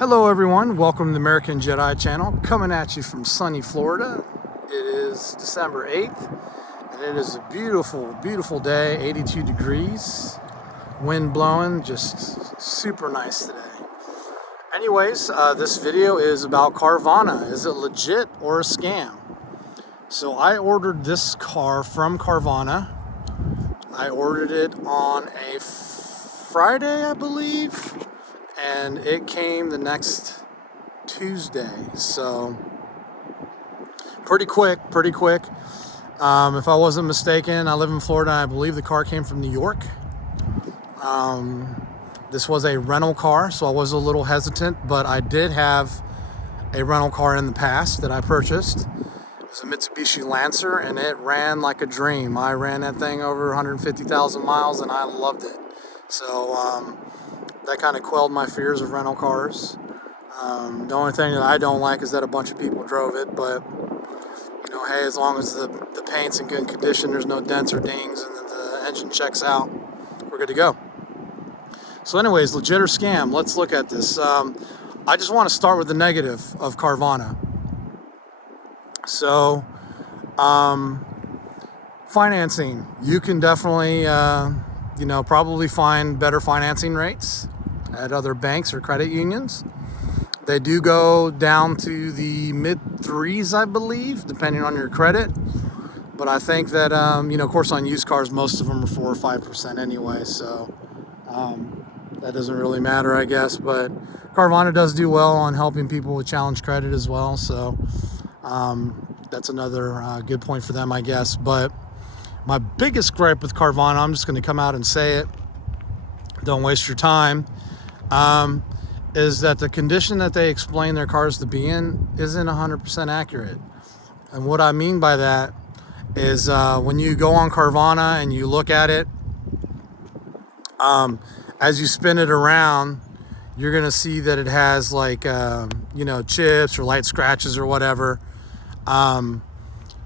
Hello everyone, welcome to the American Jedi channel, coming at you from sunny Florida. It is December 8th, and it is a beautiful, beautiful day, 82 degrees, wind blowing, just super nice today. Anyways, this video is about Carvana. Is it legit or a scam? So I ordered this car from Carvana. I ordered it on a Friday, I believe, and it came the next Tuesday. So pretty quick. If I wasn't mistaken, I live in Florida, and I believe the car came from New York. This was a rental car, so I was a little hesitant, but I did have a rental car in the past that I purchased. It was a Mitsubishi Lancer, and it ran like a dream. I ran that thing over 150,000 miles, and I loved it. So that kind of quelled my fears of rental cars. The only thing that I don't like is that a bunch of people drove it, but you know, hey, as long as the paint's in good condition, there's no dents or dings, and the engine checks out, we're good to go. So anyways, legit or scam, let's look at this. I just want to start with the negative of Carvana. So, financing. You can definitely, probably find better financing rates at other banks or credit unions. They do go down to the mid threes, I believe, depending on your credit. But I think that, of course, on used cars, most of them are 4 or 5% anyway. So that doesn't really matter, I guess. But Carvana does do well on helping people with challenged credit as well. So that's another good point for them, I guess. But my biggest gripe with Carvana, I'm just going to come out and say it, don't waste your time, is that the condition that they explain their cars to be in isn't 100% accurate. And what I mean by that is when you go on Carvana and you look at it, as you spin it around, you're going to see that it has like, chips or light scratches or whatever.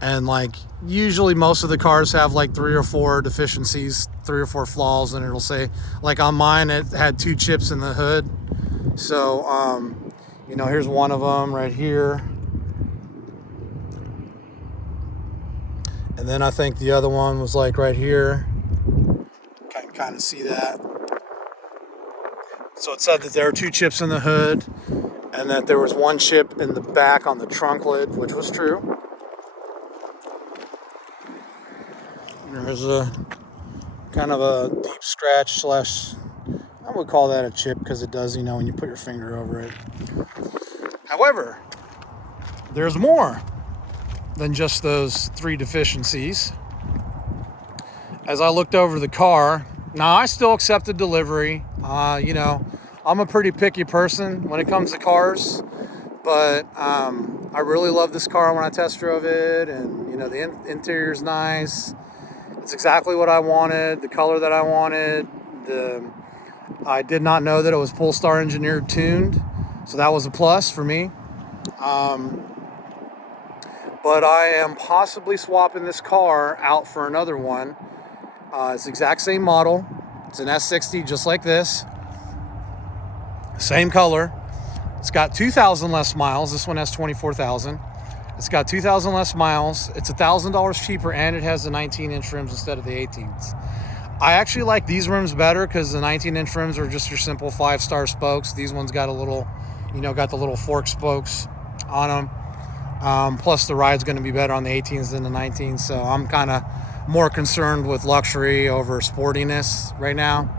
And like usually most of the cars have like 3 or 4 deficiencies, 3 or 4 flaws, and it'll say, like on mine, it had 2 chips in the hood. So, here's one of them right here. And then I think the other one was like right here. Can kind of see that. So it said that there were 2 chips in the hood and that there was 1 chip in the back on the trunk lid, which was true. There's a kind of a deep scratch slash, I would call that a chip because it does, when you put your finger over it. However, there's more than just those 3 deficiencies. As I looked over the car, now I still accepted delivery. I'm a pretty picky person when it comes to cars, but I really love this car when I test drove it, and the interior's nice. It's exactly what I wanted, the color that I wanted. I did not know that it was Polestar engineered tuned, so that was a plus for me. But I am possibly swapping this car out for another one. It's the exact same model. It's an S60 just like this. Same color. It's got 2,000 less miles. This one has 24,000. It's got 2,000 less miles. It's $1,000 cheaper, and it has the 19-inch rims instead of the 18s. I actually like these rims better because the 19-inch rims are just your simple 5-star spokes. These ones got a little, got the little fork spokes on them. Plus the ride's going to be better on the 18s than the 19s. So I'm kind of more concerned with luxury over sportiness right now,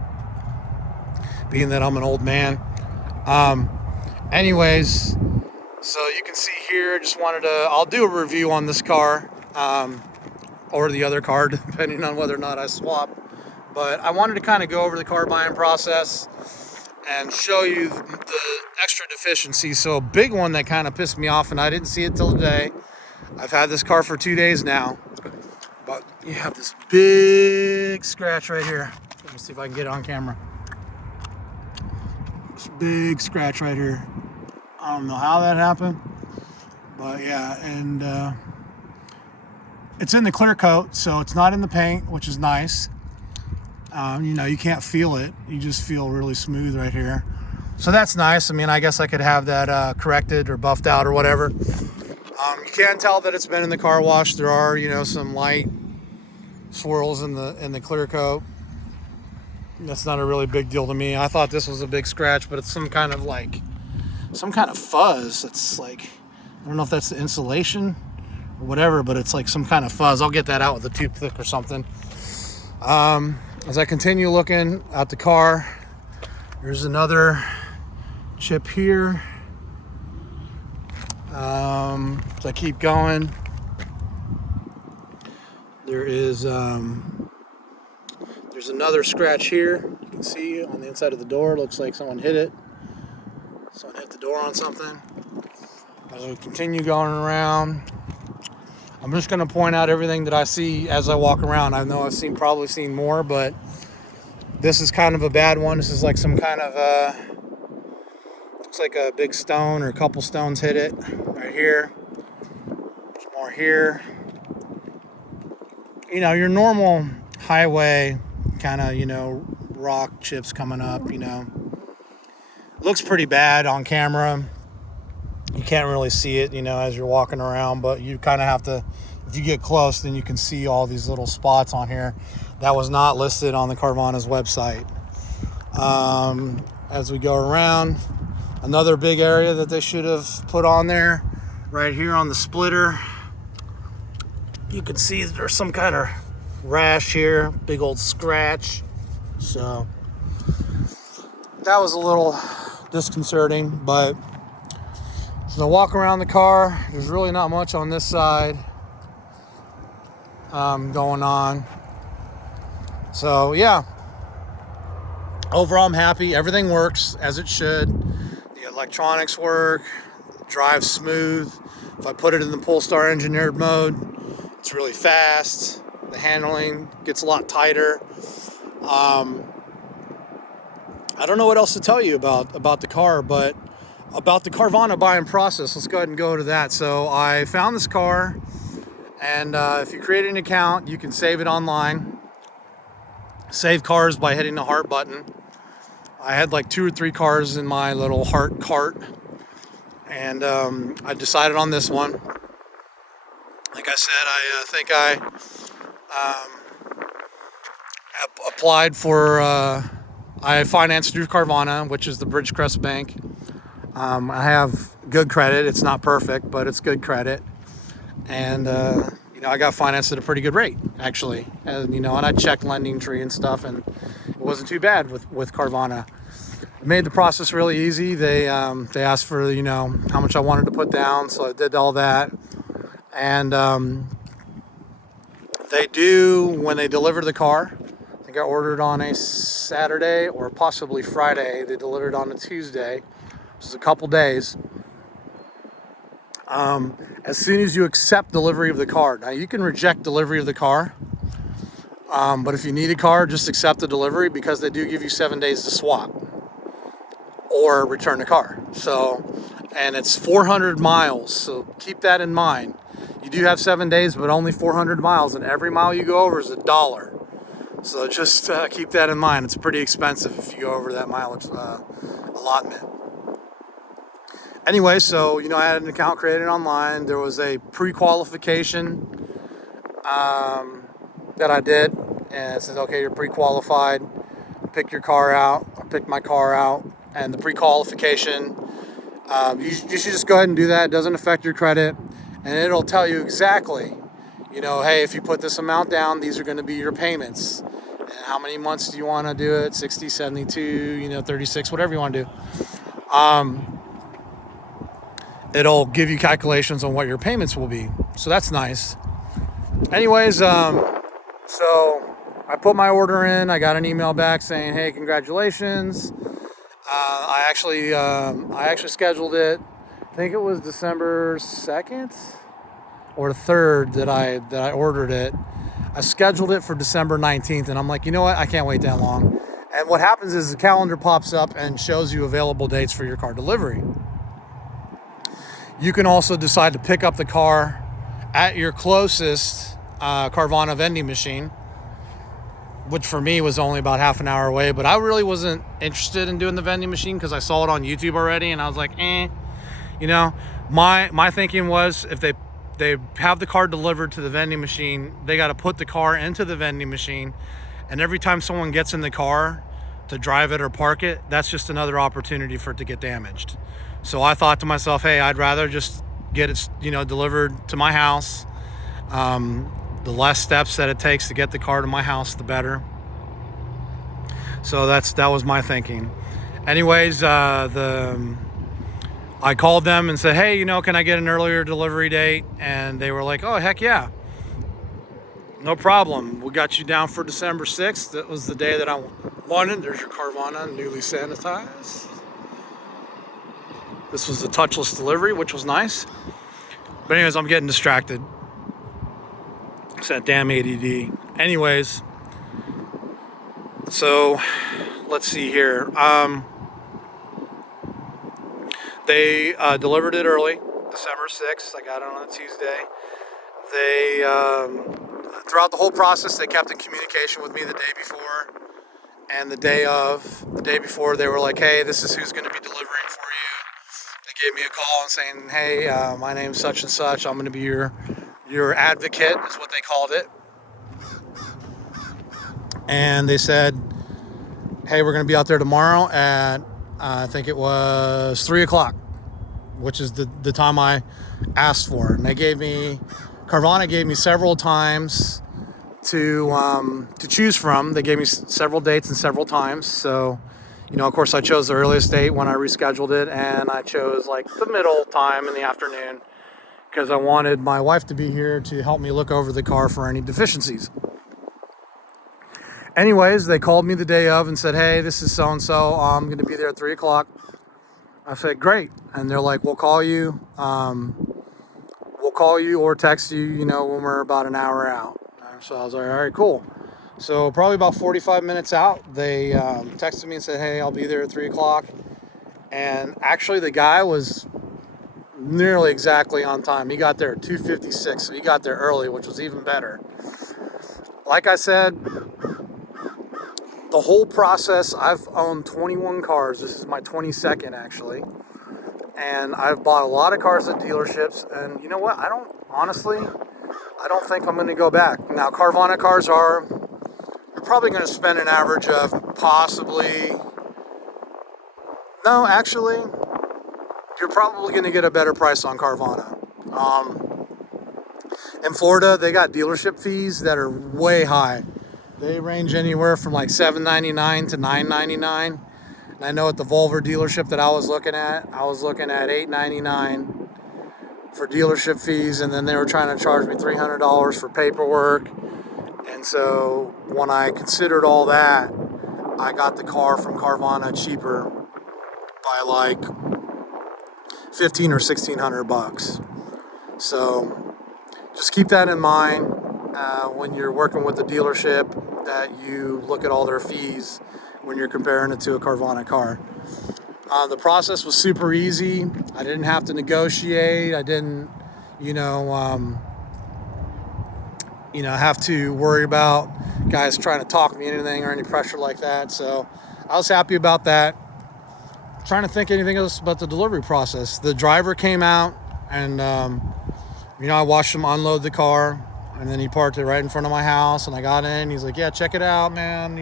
being that I'm an old man. Anyways, so you can see here, I'll do a review on this car, or the other car, depending on whether or not I swap. But I wanted to kind of go over the car buying process and show you the extra deficiencies. So a big one that kind of pissed me off, and I didn't see it till today. I've had this car for 2 days now, but you have this big scratch right here. Let me see if I can get it on camera. This big scratch right here. I don't know how that happened, but yeah, and it's in the clear coat, so it's not in the paint, which is nice. You can't feel it. You just feel really smooth right here. So that's nice. I mean, I guess I could have that corrected or buffed out or whatever. You can tell that it's been in the car wash. There are, some light swirls in the clear coat. That's not a really big deal to me. I thought this was a big scratch, but it's some kind of fuzz. It's like, I don't know if that's the insulation or whatever, but it's like some kind of fuzz. I'll get that out with a toothpick or something. As I continue looking at the car, there's another chip here. As I keep going, there's another scratch here. You can see on the inside of the door. Looks like someone hit it. Someone hit the door on something. As we continue going around, I'm just going to point out everything that I see as I walk around. I know I've probably seen more, but this is kind of a bad one. This is like some kind of looks like a big stone or a couple stones hit it right here. There's more here. Your normal highway kind of, rock chips coming up, Looks pretty bad on camera. You can't really see it, as you're walking around, but you kind of have to, if you get close, then you can see all these little spots on here. That was not listed on the Carvana's website. As we go around, another big area that they should have put on there, right here on the splitter. You can see there's some kind of rash here, big old scratch. So that was a little disconcerting, but as I walk around the car, there's really not much on this side going on. So yeah, overall I'm happy. Everything works as it should. The electronics work, drives smooth. If I put it in the Polestar engineered mode, it's really fast. The handling gets a lot tighter. I don't know what else to tell you about the car, but about the Carvana buying process, let's go ahead and go to that. So I found this car, and if you create an account, you can save it online. Save cars by hitting the heart button. I had like 2 or 3 cars in my little heart cart, and I decided on this one. Like I said, I think I applied for, I financed through Carvana, which is the Bridgecrest Bank. I have good credit. It's not perfect, but it's good credit. And, I got financed at a pretty good rate, actually. And, and I checked Lending Tree and stuff, and it wasn't too bad with Carvana. It made the process really easy. They asked for, how much I wanted to put down, so I did all that. And they do, when they deliver the car, I think I ordered on a Saturday or possibly Friday. They delivered on a Tuesday, which is a couple days. As soon as you accept delivery of the car, now you can reject delivery of the car, but if you need a car, just accept the delivery, because they do give you 7 days to swap or return the car. So, and it's 400 miles, so keep that in mind. You do have 7 days, but only 400 miles, and every mile you go over is $1. So just keep that in mind. It's pretty expensive if you go over that mileage allotment. Anyway, so, I had an account created online. There was a pre-qualification that I did, and it says, okay, you're pre-qualified. Pick your car out. I picked my car out, and the pre-qualification, you should just go ahead and do that. It doesn't affect your credit, and it'll tell you exactly, hey, if you put this amount down, these are going to be your payments. And how many months do you want to do it? 60, 72, 36, whatever you want to do. It'll give you calculations on what your payments will be. So that's nice. Anyways, so I put my order in. I got an email back saying, hey, congratulations. I actually scheduled it. I think it was December 2nd or 3rd that I ordered it. I scheduled it for December 19th, and I'm like, you know what? I can't wait that long. And what happens is the calendar pops up and shows you available dates for your car delivery. You can also decide to pick up the car at your closest Carvana vending machine. which for me was only about half an hour away. But I really wasn't interested in doing the vending machine because I saw it on YouTube already, and I was like, you know, my thinking was if they have the car delivered to the vending machine, they got to put the car into the vending machine, and every time someone gets in the car to drive it or park it, that's just another opportunity for it to get damaged. So I thought to myself, hey, I'd rather just get it, delivered to my house. The less steps that it takes to get the car to my house, the better. So that was my thinking. Anyways, I called them and said, hey, can I get an earlier delivery date? And they were like, oh, heck yeah. No problem. We got you down for December 6th. That was the day that I wanted. There's your Carvana, newly sanitized. This was the touchless delivery, which was nice. But anyways, I'm getting distracted. It's that damn ADD. Anyways, so let's see here. They delivered it early, December 6th. I got it on a Tuesday. They, throughout the whole process, they kept in communication with me the day before and the day before. They were like, hey, this is who's going to be delivering for you. They gave me a call and saying, hey, my name's such and such. I'm going to be your advocate, is what they called it. And they said, hey, we're going to be out there tomorrow at, I think it was 3 o'clock, which is the time I asked for. And Carvana gave me several times to choose from. They gave me several dates and several times. So, of course, I chose the earliest date when I rescheduled it, and I chose like the middle time in the afternoon because I wanted my wife to be here to help me look over the car for any deficiencies. Anyways, they called me the day of and said, hey, this is so-and-so. I'm going to be there at 3 o'clock. I said, great. And they're like, we'll call you. We'll call you or text you, when we're about an hour out. So I was like, all right, cool. So probably about 45 minutes out, they texted me and said, hey, I'll be there at 3 o'clock. And actually, the guy was nearly exactly on time. He got there at 2:56, so he got there early, which was even better. Like I said, the whole process, I've owned 21 cars. This is my 22nd, actually. And I've bought a lot of cars at dealerships. And you know what? I don't think I'm going to go back. Now, Carvana cars you're probably going to spend an average of you're probably going to get a better price on Carvana. In Florida, they got dealership fees that are way high. They range anywhere from like $7.99 to $9.99. And I know at the Volvo dealership that I was looking at $8.99 for dealership fees, and then they were trying to charge me $300 for paperwork. And so when I considered all that, I got the car from Carvana cheaper by like $1,500 or $1,600. So just keep that in mind when you're working with the dealership, that you look at all their fees when you're comparing it to a Carvana car. The process was super easy. I didn't have to negotiate. I didn't, have to worry about guys trying to talk me into anything or any pressure like that. So I was happy about that. I'm trying to think anything else about the delivery process. The driver came out and, I watched him unload the car, and then he parked it right in front of my house, and I got in. He's like, yeah, check it out, man.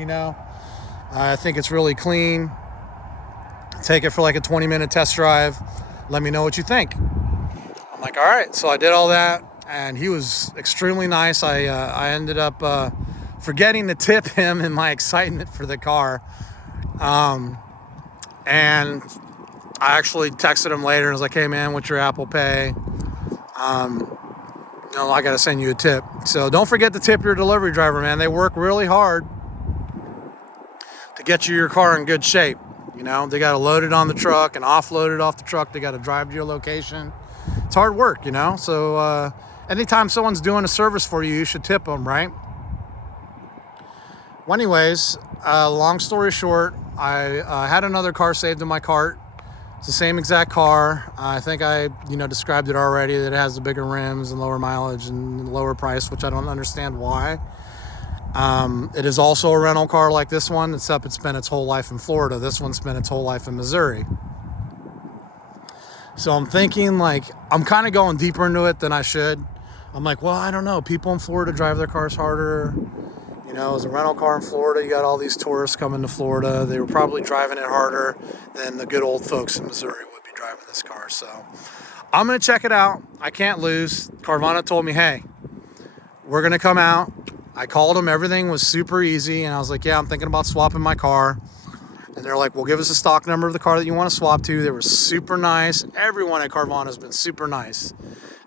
I think it's really clean. Take it for like a 20-minute test drive. Let me know what you think. I'm like, all right. So I did all that, and he was extremely nice. I ended up forgetting to tip him in my excitement for the car. And I actually texted him later and was like, hey, man, what's your Apple Pay? I got to send you a tip. So don't forget to tip your delivery driver, man. They work really hard to get you your car in good shape. They got to load it on the truck and offload it off the truck. They got to drive to your location. It's hard work, So anytime someone's doing a service for you, you should tip them, right? Well, anyways, long story short, I had another car saved in my cart. It's the same exact car. I think I, described it already, that it has the bigger rims and lower mileage and lower price, which I don't understand why. It is also a rental car like this one, except it's spent its whole life in Florida. This one spent its whole life in Missouri. So I'm thinking, like, I'm kind of going deeper into it than I should. I'm like, well, I don't know. People in Florida drive their cars harder. You know, as a rental car in Florida, you got all these tourists coming to Florida. They were probably driving it harder than the good old folks in Missouri would be driving this car. So I'm going to check it out. I can't lose. Carvana told me, hey, we're going to come out. I called them. Everything was super easy. And I was like, yeah, I'm thinking about swapping my car. And they're like, well, give us a stock number of the car that you want to swap to. They were super nice. Everyone at Carvana has been super nice.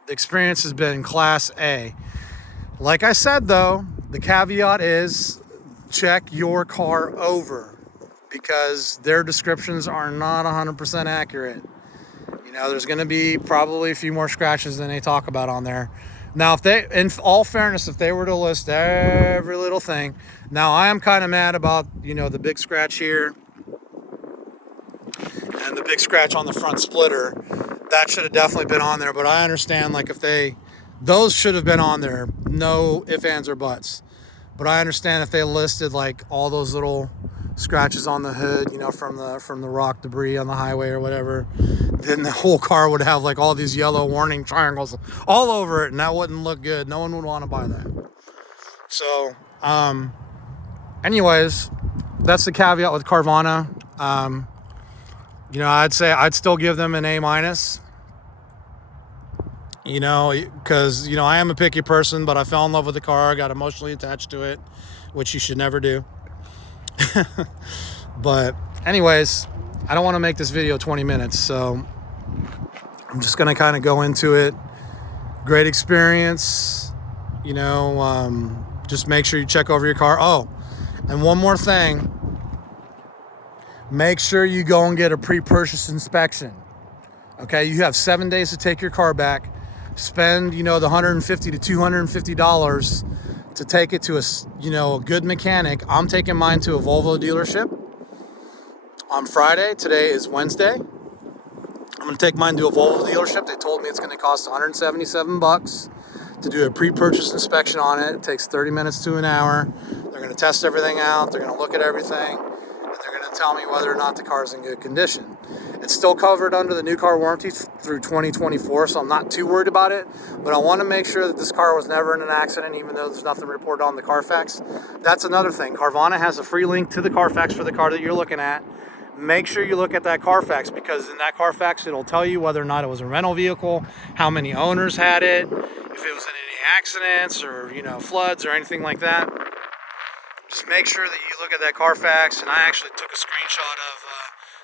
The experience has been class A. Like I said, though, the caveat is check your car over, because their descriptions are not 100% accurate. You know, there's going to be probably a few more scratches than they talk about on there. Now, if they, in all fairness, if they were to list every little thing, now I am kind of mad about, you know, the big scratch here and the big scratch on the front splitter. That should have definitely been on there, but I understand, like, if they, those should have been on there, no ifs, ands, or buts. But I understand if they listed like all those little scratches on the hood, you know, from the rock debris on the highway or whatever, then the whole car would have like all these yellow warning triangles all over it, and that wouldn't look good. No one would want to buy that. So, anyways, that's the caveat with Carvana. You know, I'd say I'd still give them an A-. You know, because, you know, I am a picky person, but I fell in love with the car. I got emotionally attached to it, which you should never do. But anyways, I don't want to make this video 20 minutes, so I'm just going to kind of go into it. Great experience. You know, just make sure you check over your car. Oh, and one more thing. Make sure you go and get a pre-purchase inspection. Okay, you have 7 days to take your car back. Spend, you know, the $150 to $250 to take it to a, you know, a good mechanic. I'm taking mine to a Volvo dealership on Friday. Today is Wednesday. I'm going to take mine to a Volvo dealership. They told me it's going to cost $177 to do a pre-purchase inspection on it. It takes 30 minutes to an hour. They're going to test everything out. They're going to look at everything. And they're going to tell me whether or not the car is in good condition. It's still covered under the new car warranty through 2024, so I'm not too worried about it. But I want to make sure that this car was never in an accident, even though there's nothing reported on the Carfax. That's another thing. Carvana has a free link to the Carfax for the car that you're looking at. Make sure you look at that Carfax, because in that Carfax, it'll tell you whether or not it was a rental vehicle, how many owners had it, if it was in any accidents or, you know, floods or anything like that. Just make sure that you look at that Carfax. And I actually took a screenshot of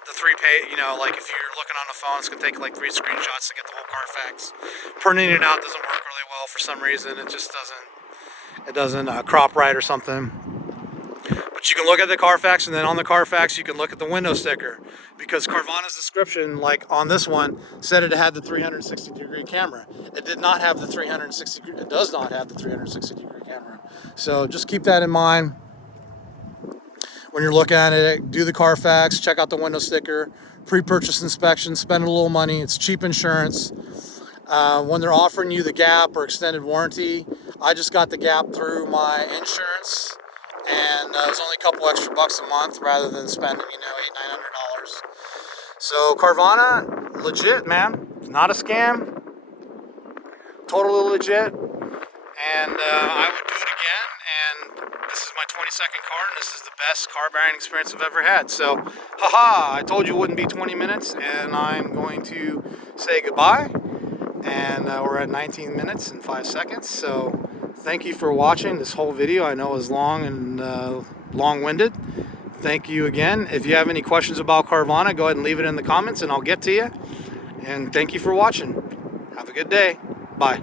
the 3-page, you know, like if you're looking on the phone, it's going to take like 3 screenshots to get the whole Carfax. Printing it out doesn't work really well for some reason. It just doesn't crop right or something. But you can look at the Carfax, and then on the Carfax, you can look at the window sticker, because Carvana's description, like on this one, said it had the 360-degree camera. It did not have the 360, it does not have the 360-degree camera. So just keep that in mind. When you're looking at it, do the Carfax, check out the window sticker, pre-purchase inspection, spend a little money. It's cheap insurance. When they're offering you the gap or extended warranty, I just got the gap through my insurance, and it was only a couple extra bucks a month rather than spending, you know, $800-900. So Carvana, legit, man. It's not a scam. Totally legit. And I would do it again. And this is my 22nd car, and this is the best car buying experience I've ever had. So, haha, I told you it wouldn't be 20 minutes, and I'm going to say goodbye. And we're at 19 minutes and 5 seconds. So, thank you for watching this whole video. I know it was long and long-winded. Thank you again. If you have any questions about Carvana, go ahead and leave it in the comments, and I'll get to you. And thank you for watching. Have a good day. Bye.